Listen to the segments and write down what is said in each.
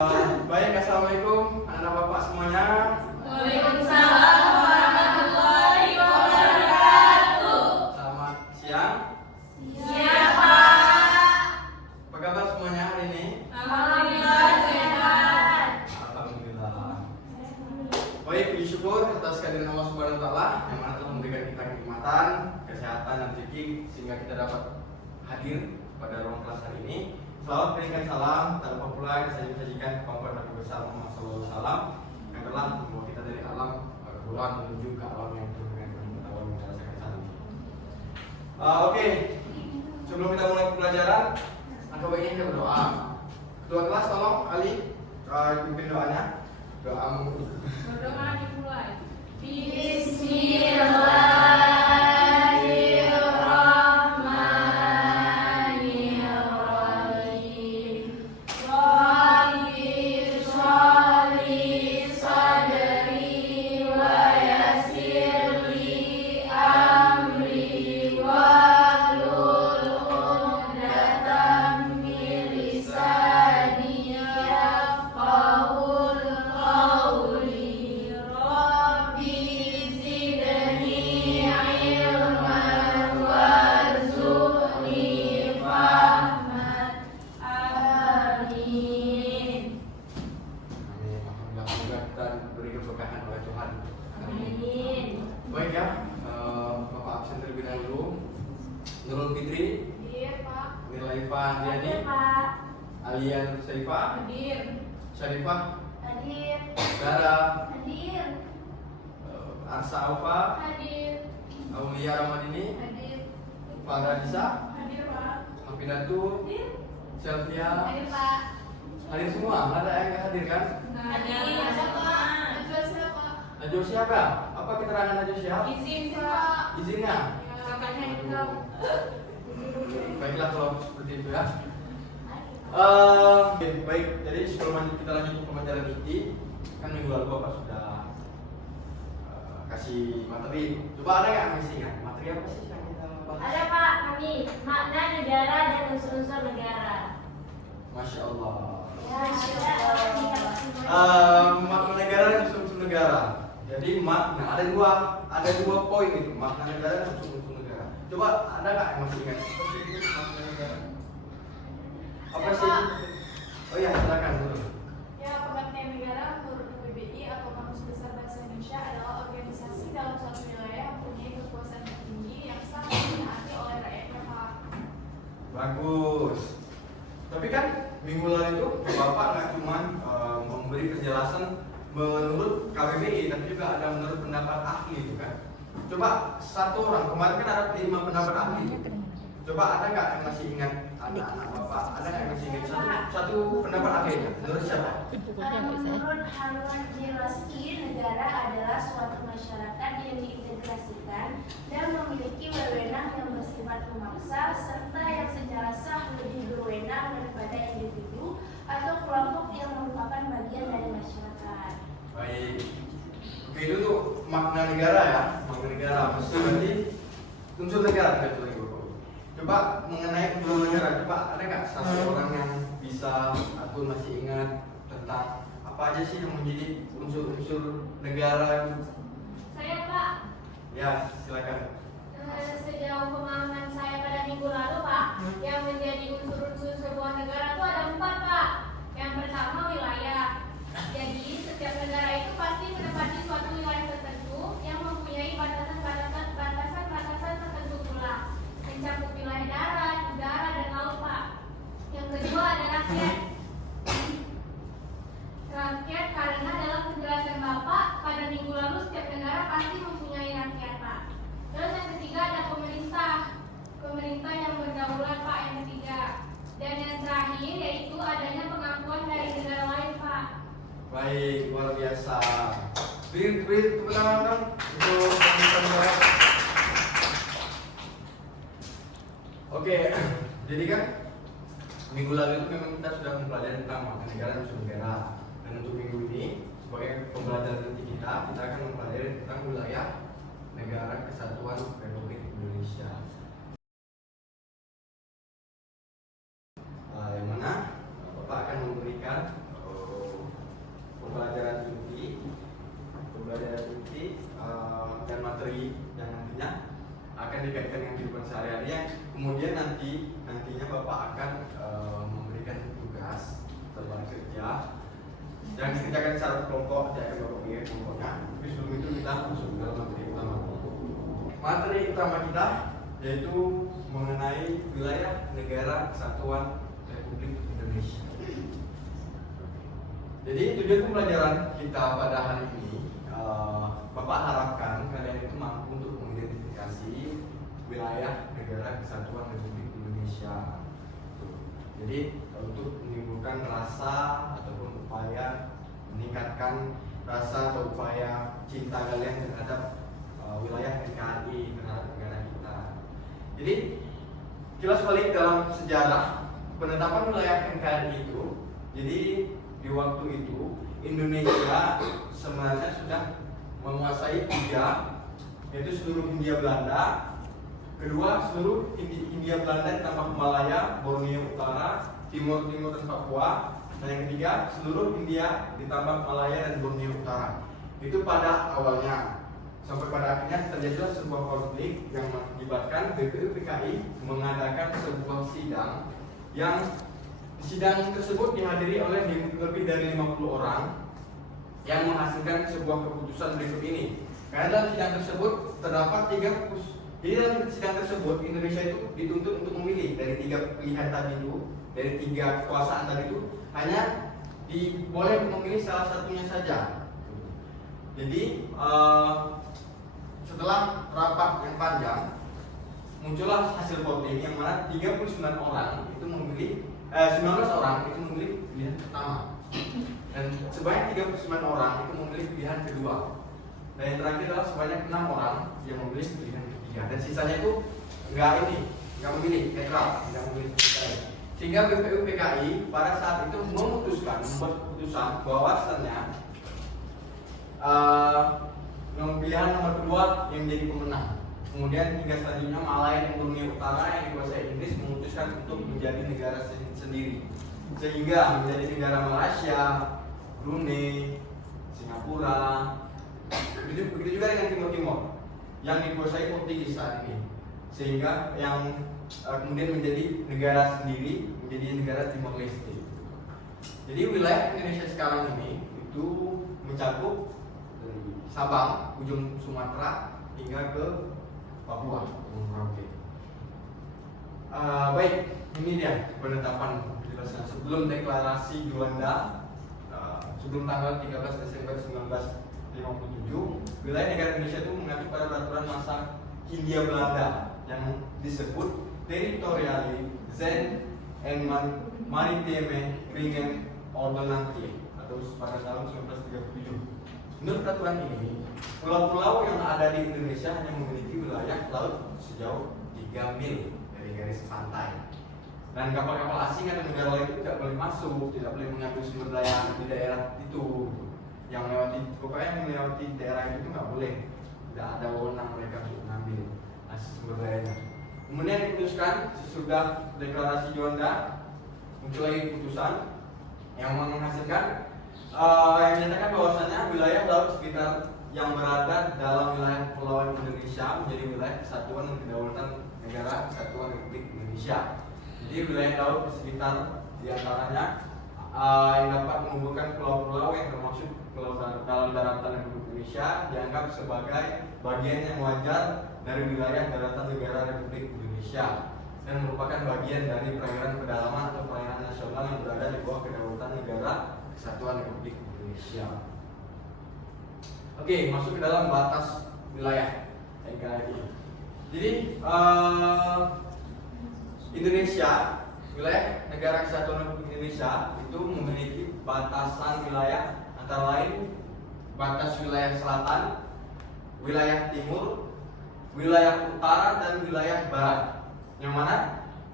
Baik, assalamualaikum anak bapak semuanya. Waalaikumsalam warahmatullahi wabarakatuh. Selamat siang. Siap, Pak. Apa kabar semuanya hari ini? Alhamdulillah sehat. Alhamdulillah. Baik, puji syukur atas kehadiran Allah Subhanahu wa taala yang mana telah memberikan kita kenikmatan, kesehatan dan rezeki sehingga kita dapat hadir pada ruang kelas hari ini. Selamat berikan salam, tak lupa pula saya sajikan kemampuan Nabi besar Muhammad SAW yang telah membawa kita dari alam kebuluan menuju ke alam yang penuh dengan pengetahuan yang merasakan saat ini. Oke, sebelum kita mulai pelajaran, angka baiknya kita berdoa. Ketua kelas tolong Ali pimpin doanya. Doamu. Berdoa dimulai. Baik ya, Bapak absen terlebih dahulu. Nurul Fitri, Hadir, Pak. Nirlaifa Andiani, Pak. Alian Syarifah, Hadir. Syarifah, Hadir. Dara, Hadir. Arsa Alfa, Hadir. Aulia Ramadini, Hadir. Farah Nisa, Hadir, Pak. Hafidatu, Hadir. Sylvia. Hadir, Pak. Hadir semua, nggak ada yang nggak hadir kan? Hadir. Pak. Najwa siapa? Najwa siapa? Apa keterangan Najwa siapa? Izin, Pak. Izinnya? Kakaknya Hendra. Baiklah kalau seperti itu ya. Oke, baik, jadi sebelum kita lanjut ke pembelajaran inti, kan minggu lalu Bapak sudah kasih materi. Coba ada nggak yang masih ingat? Materi apa sih yang kita bahas? Ada Pak, kami makna negara dan unsur-unsur negara. Masya Allah. Ya, Makna negara dan unsur-unsur negara. Jadi makna ada dua poin itu, makna negara dan unsur-unsur negara. Coba ada nggak yang masih ingat? Apa sih itu makna negara? Apa sih? Oh ya, silakan dulu. Ya, pengertian negara menurut KBBI atau Kamus Besar Bahasa Indonesia adalah organisasi dalam suatu wilayah yang mempunyai kekuasaan tertinggi yang sah dan ditaati oleh rakyatnya, Pak. Bagus. Tapi kan minggu lalu itu Bapak nggak cuma memberi penjelasan menurut KBBI, tapi juga ada menurut pendapat ahli itu kan. Coba satu orang, kemarin kan ada 5 pendapat ahli. Coba ada nggak yang masih ingat? Ada anak Bapak, ada nggak yang masih ingat satu pendapat ahli? Menurut siapa? Menurut Harun Jiroski, negara adalah suatu masyarakat yang diintegrasikan dan memiliki wewenang yang bersifat memaksa serta yang secara sah lebih berwenang daripada individu atau kelompok yang merupakan bagian dari masyarakat. Baik. Oke, itu tuh makna negara ya. Makna negara mesti berarti unsur negara betul itu. Coba mengenai unsur negara, coba ada nggak satu orang yang bisa atau masih ingat tentang apa aja sih yang menjadi unsur-unsur negara? Saya, Pak. Ya, silakan. Sejauh pemahaman saya pada minggu lalu, Pak, yang menjadi unsur-unsur sebuah negara itu ada 4, Pak. Yang pertama wilayah. Jadi setiap negara itu pasti menempati suatu wilayah tertentu yang mempunyai batasan tertentu pula, mencakup wilayah darat, udara, dan laut, Pak. Yang kedua ada rakyat. Rakyat karena dalam penjelasan Bapak pada minggu lalu setiap negara pasti mempunyai rakyat, Pak. Terus yang ketiga ada pemerintah. Pemerintah yang berdaulat, Pak, yang ketiga. Dan yang terakhir yaitu adanya pengakuan dari negara lain, Pak. Baik, luar biasa. Beri tepuk tangan dong untuk pemerintah negara. Oke, jadi kan minggu lalu itu memang kita sudah mempelajari tentang makna negara dan unsur negara. Dan untuk minggu ini sebagai pembelajaran inti kita akan mempelajari tentang wilayah negara kesatuan Republik Indonesia. Yang mana Bapak akan memberikan Kemudian nantinya Bapak akan memberikan tugas teman kerja yang dikerjakan secara kelompok, jadi Bapak pilih kelompoknya. Tapi sebelum itu kita masuk ke dalam materi utama. Materi utama kita yaitu mengenai wilayah negara kesatuan Republik Indonesia. Jadi tujuan pembelajaran kita pada hari ini, Bapak harapkan kalian itu mampu untuk mengidentifikasi wilayah negara kesatuan Republik Indonesia. Jadi untuk menimbulkan rasa ataupun upaya meningkatkan rasa atau upaya cinta kalian terhadap wilayah NKRI, terhadap negara kita. Jadi kilas balik dalam sejarah penetapan wilayah NKRI itu, jadi di waktu itu Indonesia sebenarnya sudah menguasai 3, yaitu seluruh Hindia Belanda, kedua seluruh Hindia Belanda ditambah Malaya, Borneo Utara, Timur dan Papua, dan yang ketiga seluruh India ditambah Malaya dan Borneo Utara. Itu pada awalnya. Sampai pada akhirnya terjadilah sebuah konflik yang mengakibatkan BPUPKI mengadakan sebuah sidang yang sidang tersebut dihadiri oleh lebih dari 50 orang yang menghasilkan sebuah keputusan berikut ini. Karena dalam sidang tersebut terdapat 3 jadi dalam sidang tersebut Indonesia itu dituntut untuk memilih dari 3 pilihan tadi itu, dari 3 kekuasaan tadi itu hanya boleh memilih salah satunya saja. Jadi setelah rapat yang panjang muncullah hasil voting yang mana 39 orang itu memilih 19 orang itu memilih pilihan pertama dan sebanyak 39 orang itu memilih pilihan kedua, dan yang terakhir adalah sebanyak 6 orang yang memilih pilihan ketiga, dan sisanya itu nggak memilih, netral, tidak memilih pilihan. Sehingga BPUPKI pada saat itu membuat keputusan bahwasannya pilihan nomor 2 yang menjadi pemenang. Kemudian hingga selanjutnya Malaya dan Borneo Utara yang dikuasai Inggris memutuskan untuk menjadi negara sendiri, sehingga menjadi negara Malaysia, Brunei, Singapura, begitu juga dengan Timur yang dikuasai Portugis saat ini, sehingga yang kemudian menjadi negara sendiri, menjadi negara Timor Leste. Jadi wilayah Indonesia sekarang ini itu mencakup dari Sabang, ujung Sumatera hingga ke Papua, Merauke. Baik, ini dia penetapan jelasnya sebelum deklarasi Juanda, sebelum tanggal 13 Desember 1957, wilayah negara Indonesia itu mengacu pada peraturan masa Hindia Belanda yang disebut Territoriale Zen en Maritime Kringen Ordonnantie atau pada tahun 1937. Menurut peraturan ini, pulau-pulau yang ada di Indonesia hanya memiliki wilayah laut sejauh 3 mil dari garis pantai. Dan kapal-kapal asing atau negara lain itu tidak boleh masuk, tidak boleh mengambil sumber daya di daerah itu. Yang melewati daerah itu nggak boleh, tidak ada wewenang mereka untuk mengambil sumber dayanya. Kemudian diputuskan sesudah deklarasi Juanda, muncul lagi keputusan yang menghasilkan yang menyatakan bahwasannya wilayah laut sekitar yang berada dalam wilayah kepulauan Indonesia menjadi wilayah kesatuan dan kedaulatan negara kesatuan Republik Indonesia. Jadi wilayah laut di sekitar diantaranya yang dapat menghubungkan pulau-pulau yang termasuk pulau dalam daratan Republik Indonesia dianggap sebagai bagian yang wajar dari wilayah daratan negara Republik Indonesia dan merupakan bagian dari perairan pedalaman atau perairan nasional yang berada di bawah kedaulatan negara kesatuan Republik Indonesia. Oke, masuk ke dalam batas wilayah NKRI. Jadi Indonesia, wilayah negara kesatuan Republik Indonesia itu memiliki batasan wilayah antara lain batas wilayah selatan, wilayah timur, wilayah utara dan wilayah barat. Yang mana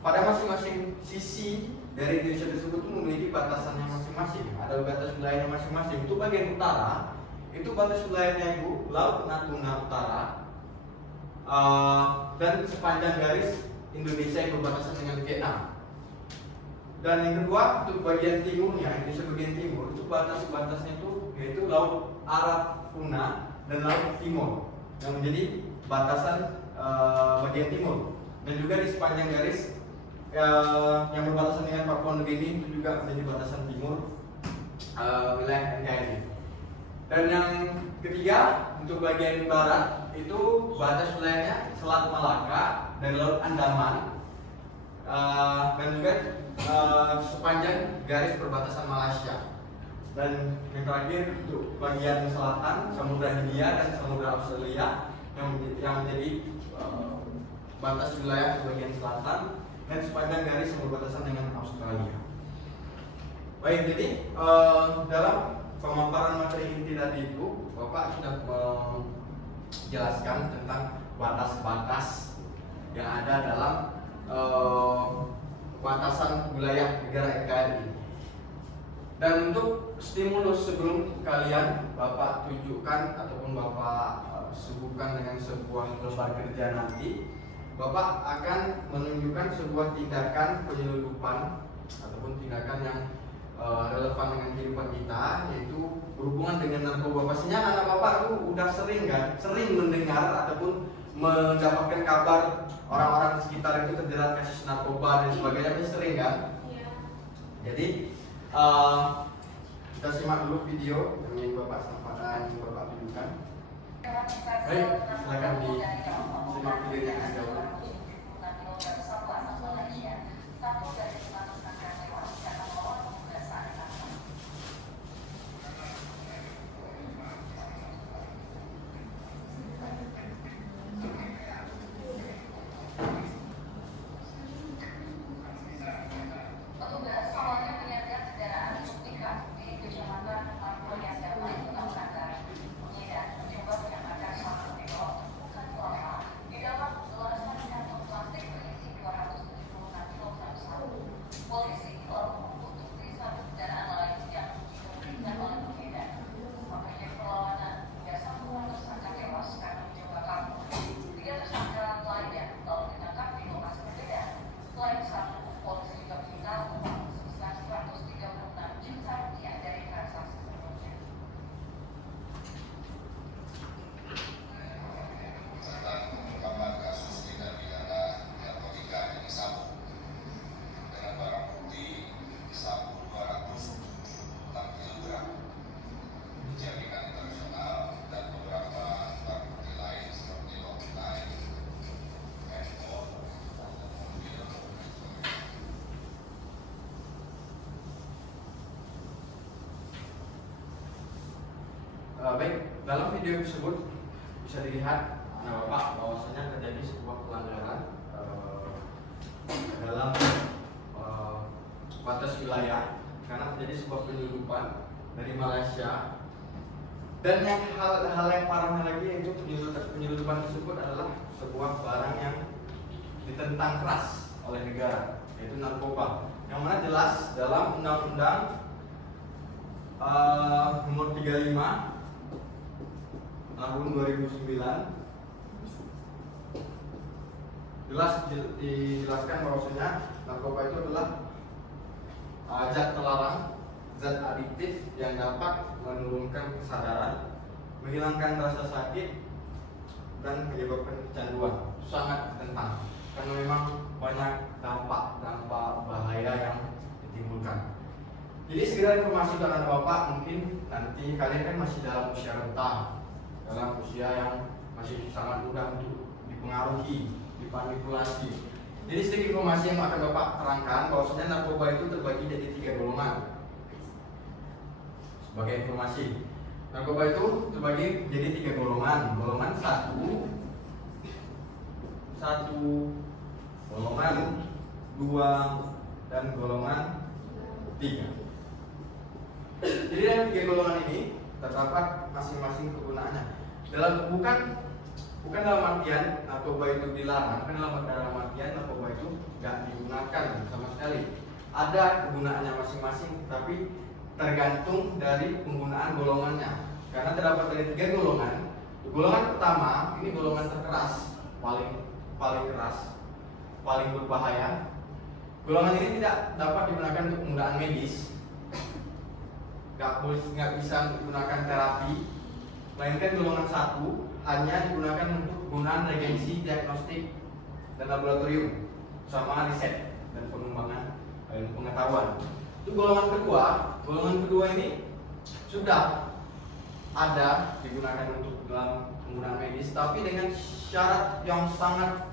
pada masing-masing sisi dari Indonesia tersebut itu memiliki batasannya masing-masing. Ada batas wilayahnya masing-masing. Itu bagian utara, itu batas wilayahnya itu Laut Natuna Utara, dan sepanjang garis Indonesia yang berbatasan dengan Vietnam. Dan yang kedua untuk bagian timurnya, Indonesia bagian timur itu batas-batasnya itu yaitu Laut Arafura dan Laut Timur yang menjadi batasan bagian timur. Dan juga di sepanjang garis yang berbatasan dengan Papua Nugini itu juga menjadi batasan timur wilayah NKRI. Dan yang ketiga untuk bagian barat itu batas wilayahnya Selat Malaka dan Laut Andaman, dan juga sepanjang garis perbatasan Malaysia. Dan yang terakhir untuk bagian selatan Samudra Hindia dan Samudra Australia yang menjadi batas wilayah bagian selatan dan sepanjang garis yang berbatasan dengan Australia. Baik, jadi dalam pemaparan materi inti tadi itu Bapak sudah menjelaskan tentang batas-batas yang ada dalam batasan wilayah negara NKRI. Dan untuk stimulus sebelum kalian Bapak tunjukkan ataupun Bapak sibukkan dengan sebuah lembar kerja nanti, Bapak akan menunjukkan sebuah tindakan penyelundupan ataupun tindakan yang relevan dengan kehidupan kita, yaitu berhubungan dengan narkoba. Pastinya anak Bapak itu udah sering mendengar ataupun mendapatkan kabar orang-orang di sekitar itu terjerat kasus narkoba dan sebagainya, pasti sering kan? Iya. Jadi kita simak dulu video yang ingin Bapak sampaikan, yang Bapak tunjukkan. Baik, silakan disimak videonya yang dahulu. Baik, dalam video tersebut bisa dilihat Bapak bahwasanya terjadi sebuah pelanggaran dalam batas wilayah karena terjadi sebuah penyelundupan dari Malaysia. Dan yang hal yang parahnya lagi yaitu penyelundupan tersebut adalah sebuah barang yang ditentang keras oleh negara, yaitu narkoba, yang mana jelas dalam Undang-Undang nomor 35 tahun 2009 jelas dijelaskan bahwasanya narkoba itu adalah zat terlarang, zat adiktif yang dapat menurunkan kesadaran, menghilangkan rasa sakit, dan menyebabkan kecanduan. Sangat ditentang karena memang banyak dampak bahaya yang ditimbulkan. Jadi segera informasi untuk anak Bapak, mungkin nanti kalian kan masih dalam usia rentang, dalam usia yang masih sangat mudah untuk dipengaruhi, dimanipulasi. Jadi sedikit informasi yang akan Bapak terangkan bahwasanya narkoba itu terbagi jadi 3 golongan. Sebagai informasi, narkoba itu terbagi jadi 3 golongan. Golongan 1, golongan 2, dan golongan 3. Jadi dalam 3 golongan ini terdapat masing-masing kegunaannya. Bukan dalam artian narkoba itu dilarang, kan dalam artian narkoba itu tidak digunakan sama sekali. Ada kegunaannya masing-masing, tapi tergantung dari penggunaan golongannya. Karena terdapat dari 3 golongan. Golongan pertama ini golongan terkeras, paling keras, paling berbahaya. Golongan ini tidak dapat digunakan untuk penggunaan medis, nggak bisa digunakan terapi, melainkan golongan 1 hanya digunakan untuk penggunaan reagensi diagnostik dan laboratorium, sama riset dan pengembangan ilmu pengetahuan. Itu golongan kedua ini sudah ada digunakan untuk dalam penggunaan medis, tapi dengan syarat yang sangat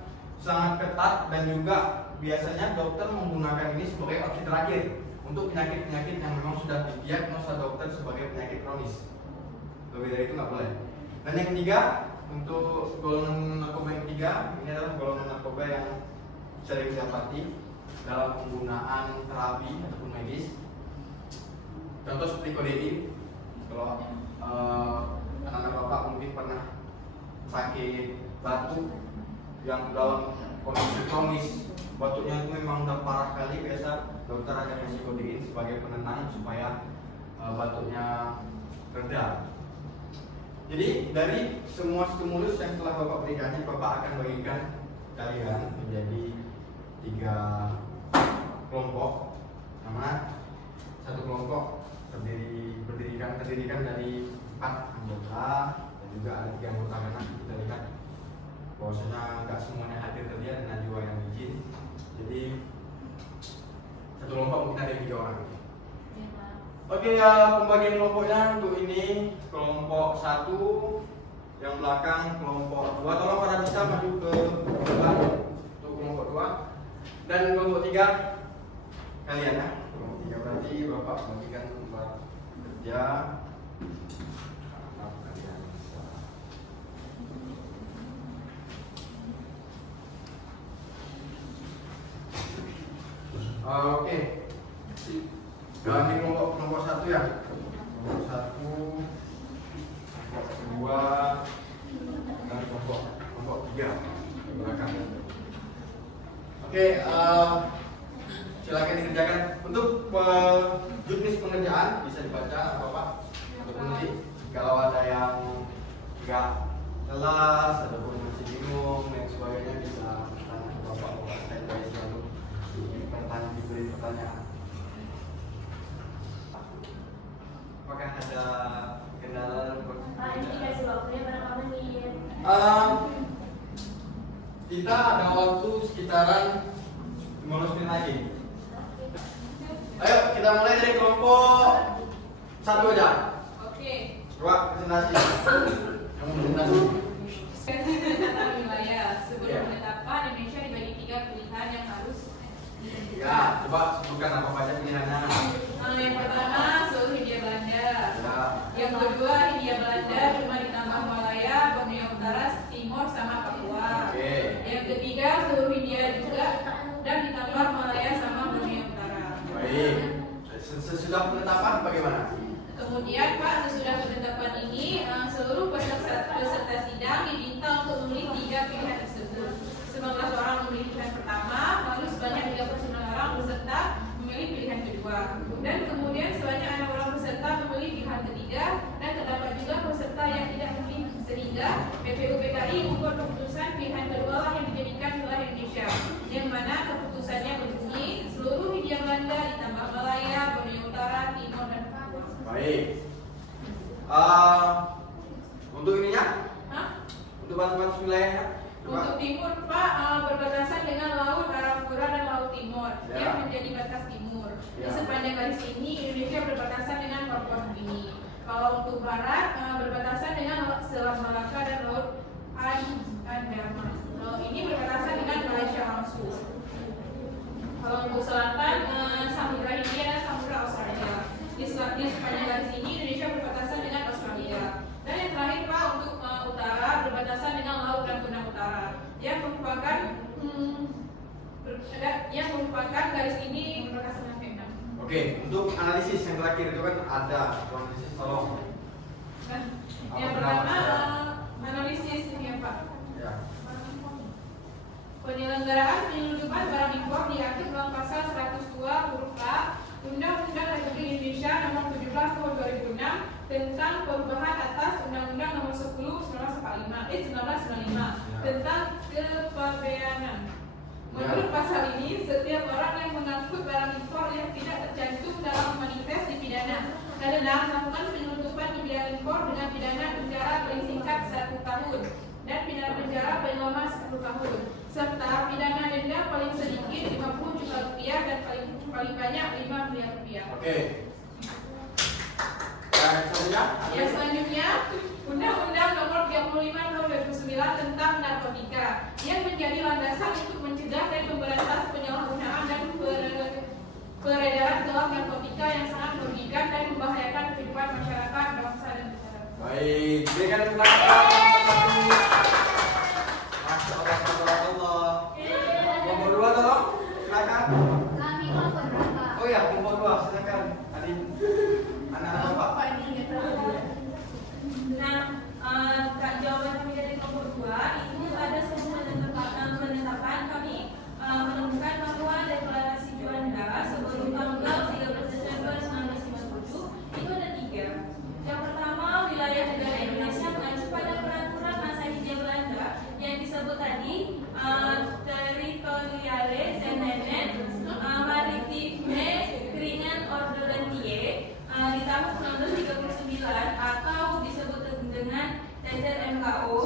ketat, dan juga biasanya dokter menggunakan ini sebagai opsi terakhir untuk penyakit-penyakit yang memang sudah didiagnosa dokter sebagai penyakit kronis. Lebih dari itu nggak boleh. Dan yang ketiga, untuk golongan narkoba yang ketiga, ini adalah golongan narkoba yang sering didapati dalam penggunaan terapi ataupun medis. Contoh seperti kodein. Kalau anak-anak bapak mungkin pernah sakit batuk yang dalam kondisi kronis, batuknya itu memang udah parah kali, biasa dokter akan kasih kodein sebagai penenang supaya batuknya reda. Jadi dari semua stimulus yang telah bapak berikan, bapak akan bagikan kalian menjadi 3 kelompok. Nama satu kelompok terdirikan dari 4 anggota, dan juga ada 3 anggota karena kita lihat bahwasanya nggak semuanya hadir tadi, ada najwa yang izin. Jadi satu kelompok mungkin ada 3 orang. Oke, ya, pembagian kelompoknya untuk ini kelompok 1 yang belakang, kelompok 2 tolong para bisa maju ke depan untuk kelompok 2, dan kelompok 3 kalian ya. Kelompok 3 berarti bapak bagikan tempat kerja. Oke. Nah, ini kelompok 1 ya. Kelompok 1, kelompok 2, dan kelompok 3 di belakang. Oke, silakan dikerjakan. Untuk juknis pengerjaan bisa dibaca Bapak, ataupun nanti kalau ada yang nggak jelas ataupun masih bingung dan sebagainya bisa tanya ke Bapak standby selalu diberi pertanyaan. Apakah ada kendala? Ini dikasih waktunya berapa menit? Kita ada waktu sekitaran 15 menit lagi. Ayo kita mulai dari kelompok 1 aja. Oke. Coba presentasi. Kamu presentasi. Tentang wilayah. Sebelum Ya. penetapan, Indonesia dibagi 3 pilihan yang harus Ya, coba sebutkan apa saja pilihannya. Yang pertama, seluruh Hindia Belanda. Ya. Yang kedua, Hindia Belanda cuma ditambah Malaya, Borneo Utara, Timor, sama Papua. Oke. Yang ketiga, seluruh Hindia juga dan ditambah Malaya sama Borneo Utara. Baik. Sesudah penetapan bagaimana? Kemudian Pak, sesudah penetapan ini, seluruh peserta sidang diminta untuk memilih 3 pilihan tersebut. 19 orang memilih pilihan pertama, lalu sebanyak 39 orang peserta memilih pilihan kedua. Dan kemudian sebanyak 6 orang peserta memilih pilihan ketiga, dan terdapat juga peserta yang tidak memilih, sehingga PPUPKI membuat keputusan pilihan kedua lah yang dijadikan wilayah Indonesia, yang mana keputusannya berbunyi seluruh Hindia Belanda ditambah Malaya, Borneo Utara, Timor, dan Papua. Baik. Untuk ininya? Hah? Untuk batas wilayahnya? Coba. Untuk timur Pak, berbatasan dengan Laut Arafura dan Laut Timur Ya. yang menjadi batas timur. Ya. Di sepanjang garis ini Indonesia berbatasan dengan Papua Nugini. Kalau untuk barat berbatasan dengan Selat Malaka dan Laut Andaman. Ini berbatasan dengan Malaysia langsung. Kalau untuk selatan Samudra Hindia dan Samudra Australia. Di sepanjang garis ini Indonesia berbatasan dengan Australia. Dan yang terakhir Pak, untuk utara berbatasan dengan Laut Natuna Utara yang merupakan garis ini berbatasan dengan Vietnam. Oke, untuk analisis yang terakhir itu kan ada analisis, tolong. Nah, Apa yang pendapat pertama saya? analisis ini ya Pak. Ya. Penyelenggaraan penyelundupan barang impor diatur dalam pasal 102 huruf A Undang-Undang Republik Indonesia Nomor 17 Tahun 2006 tentang perubahan atas Undang-Undang Nomor 10 1995 tentang kepabeanan. Menurut pasal ini, setiap orang yang mengangkut barang impor yang tidak tercantum dalam manifest dipidana karena melakukan penyelundupan di bidang impor dengan pidana penjara paling singkat 1 tahun dan pidana penjara paling lama 10 tahun. serta pidana denda paling sedikit 50 juta rupiah dan paling banyak 5 miliar rupiah. Oke. Yang selanjutnya? Yang selanjutnya, Undang-Undang Nomor 35 Tahun 2009 tentang narkotika yang menjadi landasan untuk mencegah dan memberantas penyalahgunaan dan peredaran gelap narkotika yang sangat merugikan dan membahayakan kehidupan masyarakat, bangsa dan negara. Baik, berikan tepuk tangan. Masya Allah. Kelompok 2 tolong, silakan. Kami kelompok berapa? Oh ya, kelompok 2 silakan. Tadi anak-anak Bapak. Nah, jawaban kami dari kelompok 2 itu ada sebuah penetapan kami menemukan bahwa deklarasi Juanda sebelum tanggal 13 Desember 1957 itu ada 3. Yang pertama, wilayah negara Indonesia mengacu pada peraturan masa hindia Belanda yang disebut tadi Territoriale Zenenen Maritime Kringen Ordolentie di tahun 1939 atau disebut dengan TZMKO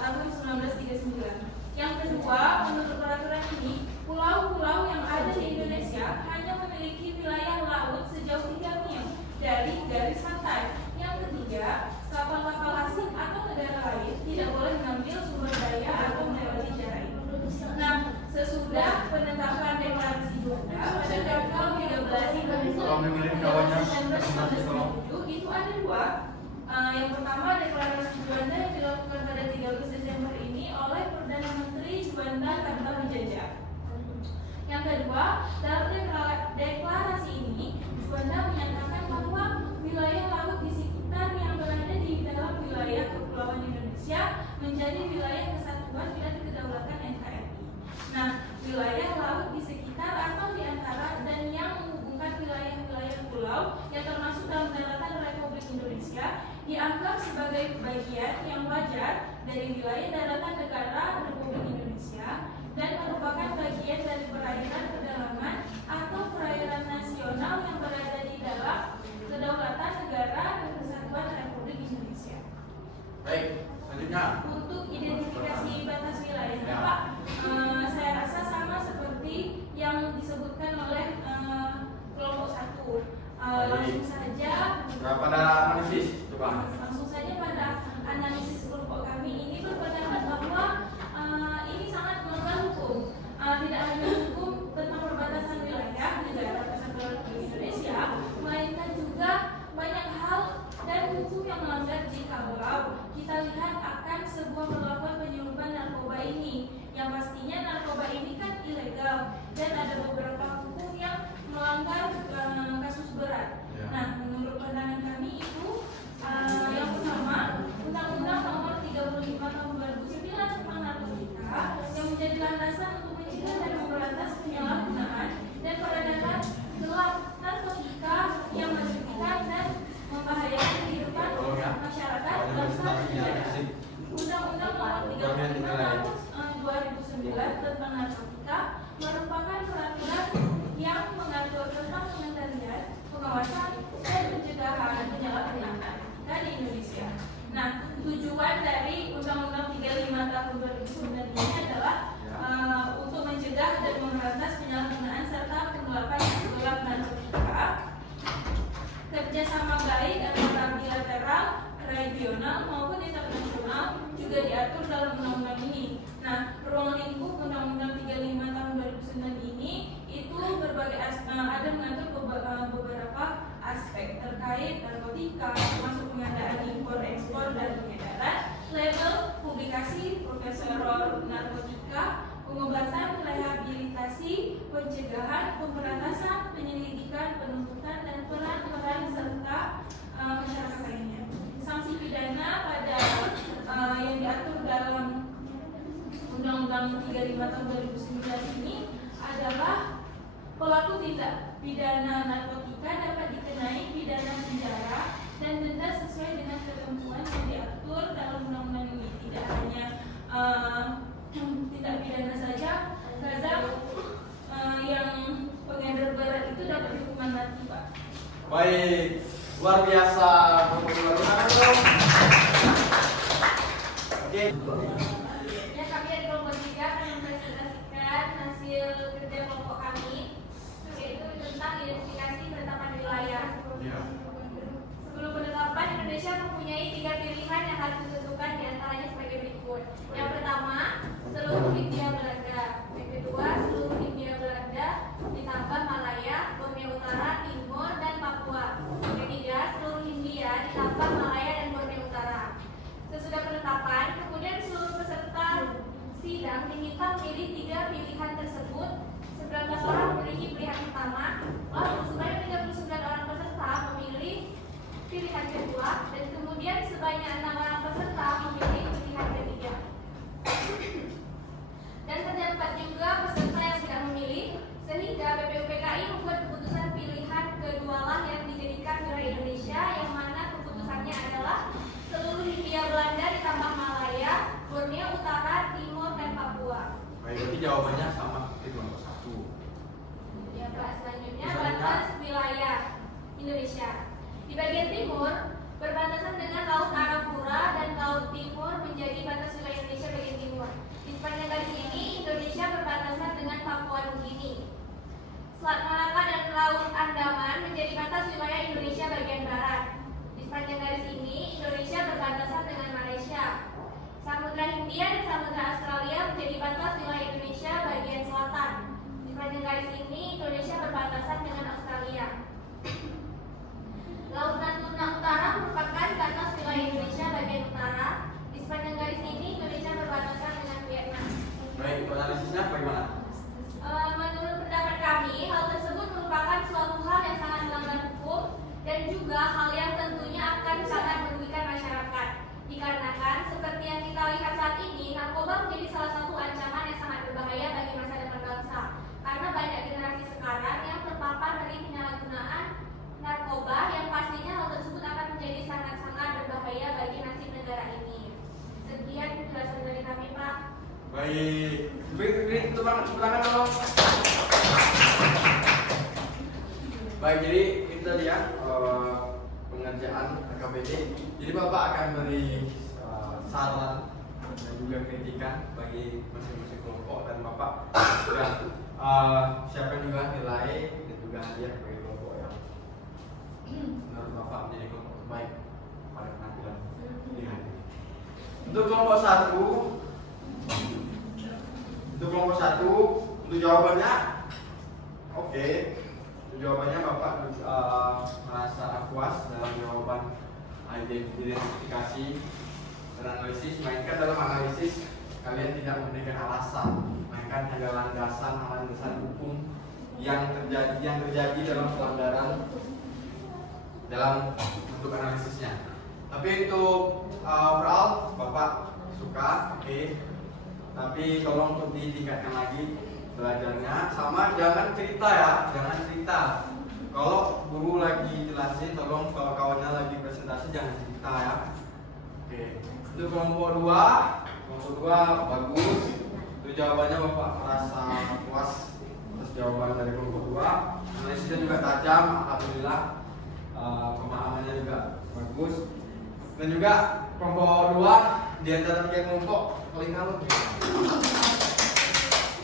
tahun 1939. Yang kedua, menurut peraturan ini, pulau-pulau yang ada di Indonesia hanya memiliki wilayah laut sejauh 3 mil dari garis pantai. Yang ketiga, kapal-kapal asing atau negara lain tidak boleh mengambil sumber daya atau melewati daerah itu. Nah, sesudah penetapan deklarasi Juanda pada tanggal 13 Desember 1997 itu ada 2. Yang pertama, deklarasi Juanda yang dilakukan pada 13 Desember ini oleh Perdana Menteri Juanda tanpa menjajah. Yang kedua, dalam deklarasi ini Juanda menyatakan bahwa wilayah laut di sekitar yang berada di dalam wilayah kepulauan Indonesia menjadi wilayah kesatuan dan kedaulatan NKRI. Nah, wilayah laut di sekitar atau di antara dan yang menghubungkan wilayah-wilayah pulau yang termasuk dalam daratan Republik Indonesia dianggap sebagai bagian yang wajar dari wilayah daratan negara Republik Indonesia dan merupakan bagian dari perairan pedalaman atau perairan nasional yang berada di dalam kedaulatan negara dan kesatuan Republik Indonesia. Baik, selanjutnya. Untuk identifikasi batas wilayahnya, Pak, saya rasa sama seperti yang disebutkan oleh kelompok 1. Langsung saja. Pada analisis, coba. Langsung saja pada analisis kelompok kami ini berpendapat bahwa ini sangat melanggar hukum. Tidak hanya hukum tentang perbatasan wilayah negara kesatuan Republik Indonesia, melainkan juga banyak hal dan hukum yang melanggar jika kita lihat akan sebuah perlakuan penyelundupan narkoba ini, yang pastinya narkoba ini kan ilegal dan ada beberapa hukum yang melanggar kasus berat. Nah, menurut pandangan kami itu yang pertama, Undang-Undang Nomor 35 Tahun 2009 tentang narkotika yang menjadi landasan untuk mencegah dan memberantas penyalahgunaan dan peredaran gelap narkotika yang merugikan dan membahayakan kehidupan masyarakat bangsa dan negara. Undang-Undang Nomor 35 Tahun 2009 tentang narkotika merupakan peraturan yang mengatur tentang pengendalian, pengawasan, dan pencegahan penyalahgunaan narkotika di Indonesia. Nah, tujuan dari Undang-Undang 35 Tahun 2009 ini adalah untuk mencegah dan memberantas penyalahgunaan serta penggelapan gelap narkotika. Kerjasama baik antara bilateral, regional maupun internasional juga diatur dalam undang-undang ini. Nah, ruang lingkup Undang-Undang 35 Tahun 2009 ini itu berbagai ada mengatur beberapa aspek terkait narkotika, termasuk pengadaan, impor, ekspor, dan pengedaran, label, publikasi, profesional narkotika, pengobatan, rehabilitasi, pencegahan, pemberantasan, penyelidikan, penuntutan, dan peran-peran serta masyarakat lainnya. Sanksi pidana pada yang diatur dalam Undang-Undang 35 Tahun 2009 ini adalah pelaku tindak pidana narkotika dapat dikenai pidana penjara dan denda sesuai dengan ketentuan yang diatur dalam undang-undang ini. Tidak hanya tindak pidana saja, kadang yang pengedar berat itu dapat hukuman mati, Pak. Baik, luar biasa. Oke. Ya, kami dari kelompok 3 akan Hindia dan Samudra Australia menjadi batas wilayah Indonesia bagian selatan. Di sepanjang garis ini, Indonesia berbatasan dengan Australia. Laut Natuna Utara merupakan batas wilayah Indonesia bagian utara. Di sepanjang garis ini, Indonesia berbatasan dengan Vietnam. Baik, untuk analisisnya bagaimana? Menurut pendapat kami, hal tersebut merupakan suatu hal yang sangat melanggar hukum dan juga hal yang tentunya akan sangat merugikan masyarakat. Dikarenakan seperti yang kita lihat saat ini, narkoba menjadi salah satu ancaman yang sangat berbahaya bagi masa depan bangsa. Karena banyak generasi sekarang yang terpapar dari penyalahgunaan narkoba yang pastinya hal tersebut akan menjadi sangat-sangat berbahaya bagi nasib negara ini. Sekian penjelasan dari kami, Pak. Baik, beri tepuk tangan dong. Baik, jadi itu tadi ya pengerjaan KKBD. Jadi Bapak akan beri saran dan juga kritikan bagi masing-masing kelompok, dan Bapak sudah siapkan juga nilai dan juga hadiah bagi kelompok yang menurut Bapak menjadi kelompok terbaik pada penampilan di hari ini. Untuk kelompok 1, untuk jawabannya, oke. Jawabannya Bapak merasa puas dalam jawaban identifikasi dan analisis, melainkan dalam analisis kalian tidak memberikan alasan, melainkan hanya landasan hukum yang terjadi dalam pelanggaran dalam bentuk analisisnya. Tapi untuk overall Bapak suka, oke. Tapi tolong untuk ditingkatkan lagi belajarnya, sama jangan cerita ya, jangan cerita. Kalau guru lagi jelasin, tolong kalau kawannya lagi presentasi jangan cerita ya. Oke. Untuk kelompok 2 bagus. Itu jawabannya Bapak merasa puas atas jawaban dari kelompok 2. Analisisnya juga tajam, alhamdulillah. Pemahamannya juga bagus. Dan juga kelompok 2 di antara 3 kelompok paling kalem.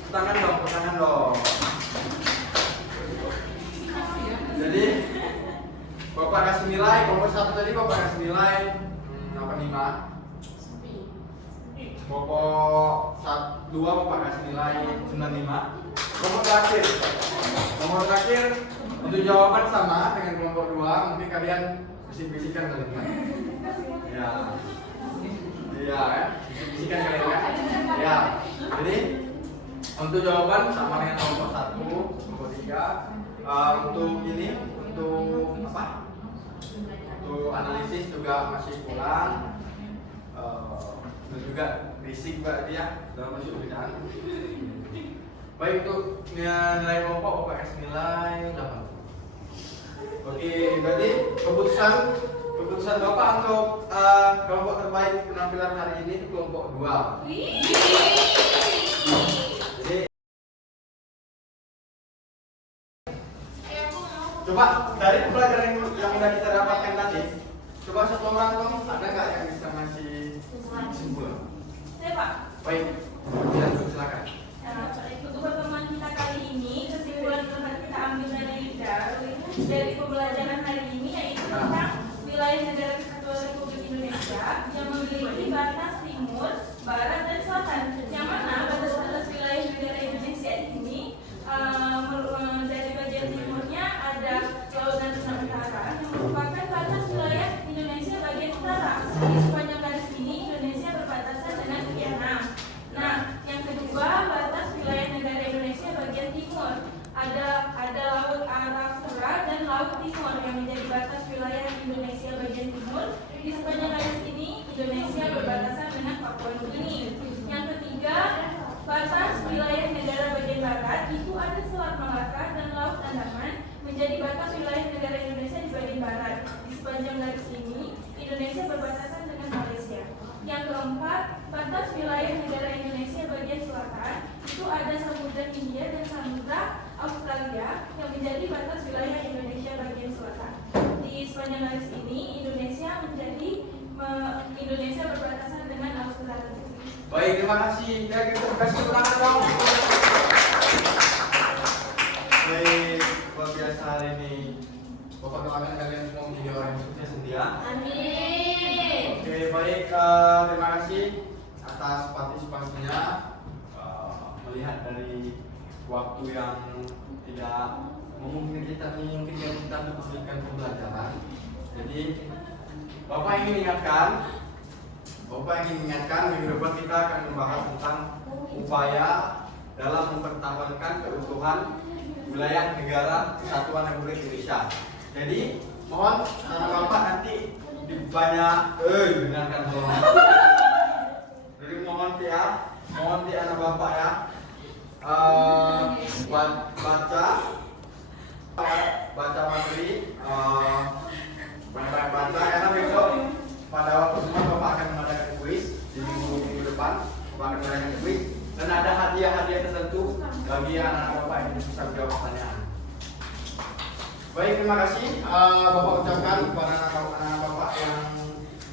Tangan dong. Jadi Bapak kasih nilai, kelompok 1 tadi Bapak kasih nilai 85. Kelompok 2 Bapak kasih nilai 95. Kelompok terakhir untuk jawaban sama dengan kelompok 2, mungkin kalian bisik-bisikan kali ya. Iya ya, bisik-bisikan kalian kan? Ya. Jadi untuk jawaban sama dengan kelompok 1, kelompok 3. Untuk ini, untuk apa? Untuk analisis juga masih kurang. Dan juga basic Mbak dia dalam masuk perbedaan. Baik, untuk nilai kelompok Bapak kasih nilai 8. Oke, berarti keputusan Bapak untuk kelompok terbaik penampilan hari ini itu kelompok 2. Jadi coba dari pelajaran yang sudah kita dapatkan tadi, coba satu orang dong, ada nggak yang bisa ngasih kesimpulan? Saya Pak. Baik, silakan. Untuk pertemuan kita kali ini, kesimpulan yang dapat kita ambil dari pembelajaran hari ini yaitu tentang wilayah negara kesatuan Republik Indonesia yang memiliki batas timur, barat, dan selatan. Yang mana batas-batas wilayah negara Indonesia ini dari bagian timurnya ada Laut Natuna Utara yang merupakan batas wilayah Indonesia bagian utara. Di sepanjang garis ini Indonesia berbatasan dengan Vietnam. Nah, yang kedua batas wilayah negara Indonesia bagian timur ada Laut Arafura dan Laut Timur yang menjadi batas wilayah Indonesia bagian timur. Di sepanjang garis ini Indonesia berbatasan dengan Papua Nugini. Yang ketiga batas wilayah negara bagian barat itu ada Selat Malaka dan Laut Andaman menjadi batas wilayah negara Indonesia di bagian barat. Di sepanjang garis ini Indonesia berbatasan dengan Malaysia. Yang keempat, batas wilayah negara Indonesia bagian selatan itu ada Samudra Hindia dan Samudra Australia yang menjadi batas wilayah Indonesia bagian selatan. Di sepanjang garis ini Indonesia berbatasan dengan Australia. Baik, terima kasih. Ya, kita kasih tangan dong. Baik, luar biasa hari ini. Bapak doakan kalian semua menjadi orang yang sukses setia. Amin. Oke, baik. Terima kasih atas atas partisipasinya. Melihat dari waktu yang tidak memungkinkan kita untuk memberikan pembelajaran. Jadi Bapak ingin mengingatkan minggu depan kita akan membahas tentang upaya dalam mempertahankan keutuhan wilayah negara Kesatuan Republik Indonesia. Jadi mohon anak Bapak nanti banyak dengarkan tolong. Jadi mohon anak Bapak ya baca materi banyak baca karena besok pada waktu semua Bapak akan mengadakan kuis di minggu depan. Bapak akan mengadakan kuis dan ada hadiah-hadiah tertentu bagi anak Bapak yang bisa menjawab pertanyaan. Baik, terima kasih Bapak ucapkan kepada anak Bapak yang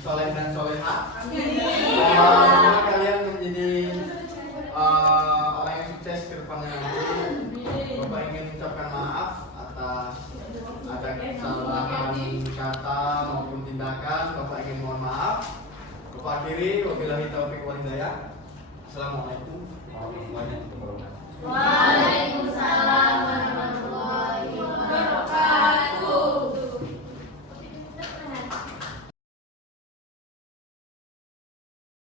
soleh dan soleha. Semoga kalian menjadi orang yang sukses ke depannya nanti. Bapak ingin mengucapkan maaf atas ada kesalahan kata maupun tindakan. Bapak ingin mohon maaf. Bapak akhiri, wabillahi taufiq wal hidayah. Assalamualaikum.